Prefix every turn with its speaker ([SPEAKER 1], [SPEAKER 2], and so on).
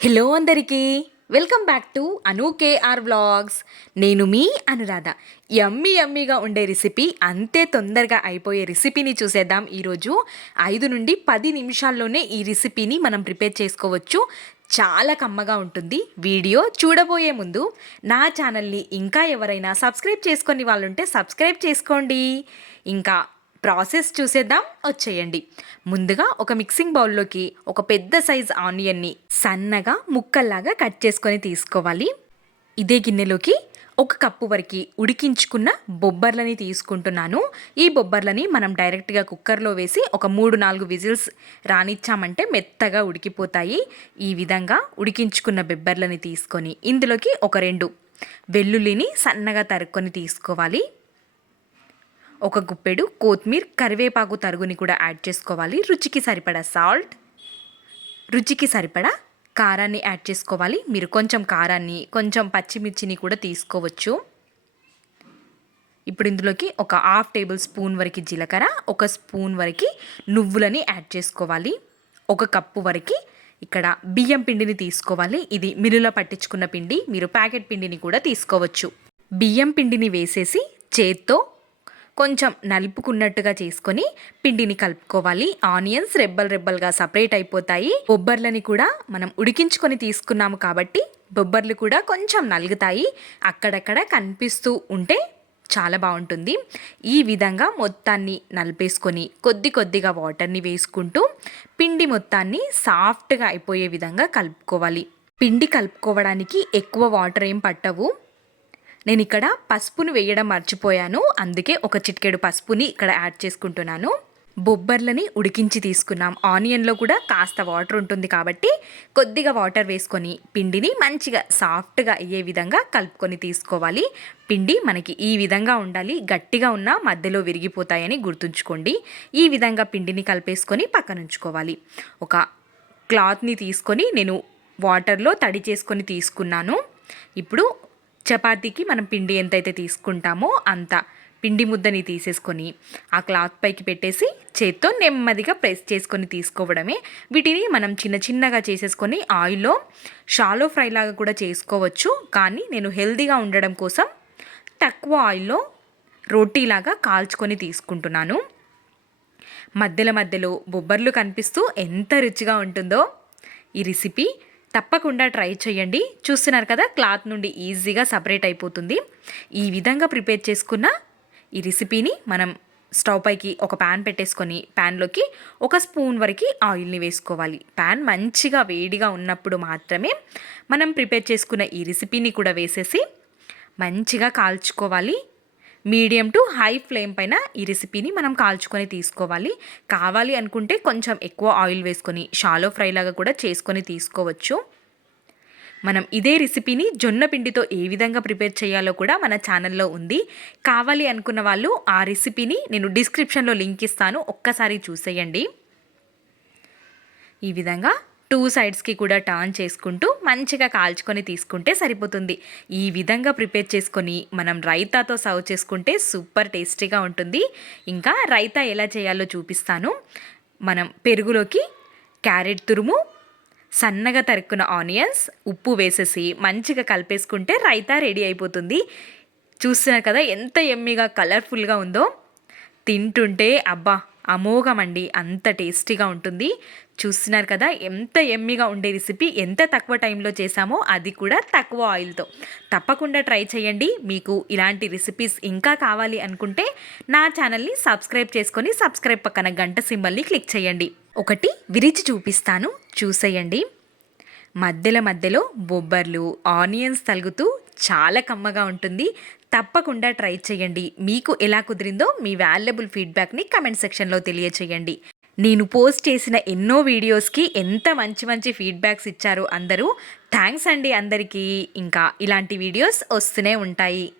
[SPEAKER 1] Hello అందరికీ. Welcome back to Anu KR vlogs నేను మీ అనురాధ. యమ్మీ యమ్మీగా ఉండే రెసిపీ అంతే తొందరగా అయిపోయే రెసిపీని చూసేద్దాం. ఈరోజు ఐదు నుండి పది నిమిషాల్లోనే ఈ రెసిపీని మనం ప్రిపేర్ చేసుకోవచ్చు. చాలా కమ్మగా ఉంటుంది. వీడియో చూడబోయే ముందు నా ఛానల్ని ఇంకా ఎవరైనా సబ్స్క్రైబ్ చేసుకొని వాళ్ళుంటే సబ్స్క్రైబ్ చేసుకోండి. ఇంకా ప్రాసెస్ చూసేద్దాం వచ్చేయండి. ముందుగా ఒక మిక్సింగ్ బౌల్లోకి ఒక పెద్ద సైజ్ ఆనియన్ని సన్నగా ముక్కల్లాగా కట్ చేసుకొని తీసుకోవాలి. ఇదే గిన్నెలోకి ఒక కప్పు వరకు ఉడికించుకున్న బొబ్బర్లని తీసుకుంటున్నాను. ఈ బొబ్బర్లని మనం డైరెక్ట్గా కుక్కర్లో వేసి ఒక మూడు నాలుగు విజిల్స్ రానిచ్చామంటే మెత్తగా ఉడికిపోతాయి. ఈ విధంగా ఉడికించుకున్న బొబ్బర్లని తీసుకొని ఇందులోకి ఒక రెండు వెల్లుల్లిని సన్నగా తరుక్కొని తీసుకోవాలి. ఒక గుప్పెడు కొత్తిమీర కరివేపాకు తరుగుని కూడా యాడ్ చేసుకోవాలి. రుచికి సరిపడా సాల్ట్ రుచికి సరిపడా కారాన్ని యాడ్ చేసుకోవాలి. మీరు కొంచెం కారాన్ని కొంచెం పచ్చిమిర్చిని కూడా తీసుకోవచ్చు. ఇప్పుడు ఇందులోకి ఒక హాఫ్ టేబుల్ స్పూన్ వరకు జీలకర్ర ఒక స్పూన్ వరకు నువ్వులని యాడ్ చేసుకోవాలి. ఒక కప్పు వరకు ఇక్కడ బియ్యం పిండిని తీసుకోవాలి. ఇది మిల్లులో పట్టించుకున్న పిండి మీరు ప్యాకెట్ పిండిని కూడా తీసుకోవచ్చు. బియ్యం పిండిని వేసేసి చేత్తో కొంచెం నలుపుకున్నట్టుగా చేసుకొని పిండిని కలుపుకోవాలి. ఆనియన్స్ రెబ్బలు రెబ్బలుగా సపరేట్ అయిపోతాయి. బొబ్బర్లని కూడా మనం ఉడికించుకొని తీసుకున్నాము కాబట్టి బొబ్బర్లు కూడా కొంచెం నలుగుతాయి. అక్కడక్కడ కనిపిస్తూ ఉంటే చాలా బాగుంటుంది. ఈ విధంగా మొత్తాన్ని నలిపేసుకొని కొద్ది కొద్దిగా వాటర్ని వేసుకుంటూ పిండి మొత్తాన్ని సాఫ్ట్గా అయిపోయే విధంగా కలుపుకోవాలి. పిండి కలుపుకోవడానికి ఎక్కువ వాటర్ ఏం పట్టవు. నేను ఇక్కడ పసుపును వేయడం మర్చిపోయాను. అందుకే ఒక చిటికెడు పసుపుని ఇక్కడ యాడ్ చేసుకుంటున్నాను. బొబ్బర్లని ఉడికించి తీసుకున్నాం. ఆనియన్లో కూడా కాస్త వాటర్ ఉంటుంది కాబట్టి కొద్దిగా వాటర్ వేసుకొని పిండిని మంచిగా సాఫ్ట్గా అయ్యే విధంగా కలుపుకొని తీసుకోవాలి. పిండి మనకి ఈ విధంగా ఉండాలి. గట్టిగా ఉన్న మధ్యలో విరిగిపోతాయని గుర్తుంచుకోండి. ఈ విధంగా పిండిని కలిపేసుకొని పక్కనుంచుకోవాలి ఒక క్లాత్ని తీసుకొని నేను వాటర్లో తడి చేసుకొని తీసుకున్నాను. ఇప్పుడు చపాతీకి మనం పిండి ఎంతైతే తీసుకుంటామో అంత పిండి ముద్దని తీసేసుకొని ఆ క్లాత్ పైకి పెట్టేసి చేత్తో నెమ్మదిగా ప్రెస్ చేసుకొని తీసుకోవడమే. వీటిని మనం చిన్న చిన్నగా చేసేసుకొని ఆయిల్లో షాలో ఫ్రై లాగా కూడా చేసుకోవచ్చు. కానీ నేను హెల్దీగా ఉండడం కోసం తక్కువ ఆయిల్లో రోటీలాగా కాల్చుకొని తీసుకుంటున్నాను. మధ్యలో మధ్యలో బొబ్బర్లు కనిపిస్తూ ఎంత రుచిగా ఉంటుందో ఈ రెసిపీ. తప్పకుండా ట్రై చేయండి. చూస్తున్నారు కదా క్లాత్ నుండి ఈజీగా సపరేట్ అయిపోతుంది. ఈ విధంగా ప్రిపేర్ చేసుకున్న ఈ రెసిపీని మనం స్టవ్ పైకి ఒక ప్యాన్ పెట్టేసుకొని ప్యాన్లోకి ఒక స్పూన్ వరకు ఆయిల్ని వేసుకోవాలి. ప్యాన్ మంచిగా వేడిగా ఉన్నప్పుడు మాత్రమే మనం ప్రిపేర్ చేసుకున్న ఈ రెసిపీని కూడా వేసేసి మంచిగా కాల్చుకోవాలి. మీడియం టు హై ఫ్లేమ్ పైన ఈ రెసిపీని మనం కాల్చుకొని తీసుకోవాలి. కావాలి అనుకుంటే కొంచెం ఎక్కువ ఆయిల్ వేసుకొని షాలో ఫ్రై లాగా కూడా చేసుకొని తీసుకోవచ్చు. మనం ఇదే రెసిపీని జొన్న పిండితో ఏ విధంగా ప్రిపేర్ చేయాలో కూడా మన ఛానల్లో ఉంది. కావాలి అనుకున్న వాళ్ళు ఆ రెసిపీని నేను డిస్క్రిప్షన్లో లింక్ ఇస్తాను. ఒక్కసారి చూసేయండి. ఈ విధంగా టూ సైడ్స్కి కూడా టర్న్ చేసుకుంటూ మంచిగా కాల్చుకొని తీసుకుంటే సరిపోతుంది. ఈ విధంగా ప్రిపేర్ చేసుకొని మనం రైతాతో సర్వ్ చేసుకుంటే సూపర్ టేస్టీగా ఉంటుంది. ఇంకా రైతా ఎలా చేయాలో చూపిస్తాను. మనం పెరుగులోకి క్యారెట్ తురుము సన్నగా తరుక్కున్న ఆనియన్స్ ఉప్పు వేసేసి మంచిగా కలిపేసుకుంటే రైతా రెడీ అయిపోతుంది. చూస్తున్నారు కదా ఎంత ఎమ్మిగా కలర్ఫుల్గా ఉందో. తింటుంటే అబ్బా అమోఘమండి. అంత టేస్టీగా ఉంటుంది. చూస్తున్నారు కదా ఎంత ఎమ్మిగా ఉండే రెసిపీ ఎంత తక్కువ టైంలో చేసామో అది కూడా తక్కువ ఆయిల్తో. తప్పకుండా ట్రై చేయండి. మీకు ఇలాంటి రెసిపీస్ ఇంకా కావాలి అనుకుంటే నా ఛానల్ని సబ్స్క్రైబ్ చేసుకొని సబ్స్క్రైబ్ పక్కన గంట సింబల్ని క్లిక్ చేయండి. ఒకటి విరిచి చూపిస్తాను. చూసేయండి. మధ్యలో మధ్యలో బొబ్బర్లు ఆనియన్స్ తలుగుతూ చాలా కమ్మగా ఉంటుంది. తప్పకుండా ట్రై చేయండి. మీకు ఎలా కుదిరిందో మీ వాల్యుబుల్ ఫీడ్బ్యాక్ని కమెంట్ సెక్షన్లో తెలియచేయండి. నేను పోస్ట్ చేసిన ఎన్నో వీడియోస్కి ఎంత మంచి మంచి ఫీడ్బ్యాక్స్ ఇచ్చారు అందరూ. థ్యాంక్స్ అండి అందరికీ. ఇంకా ఇలాంటి వీడియోస్ వస్తూనే ఉంటాయి.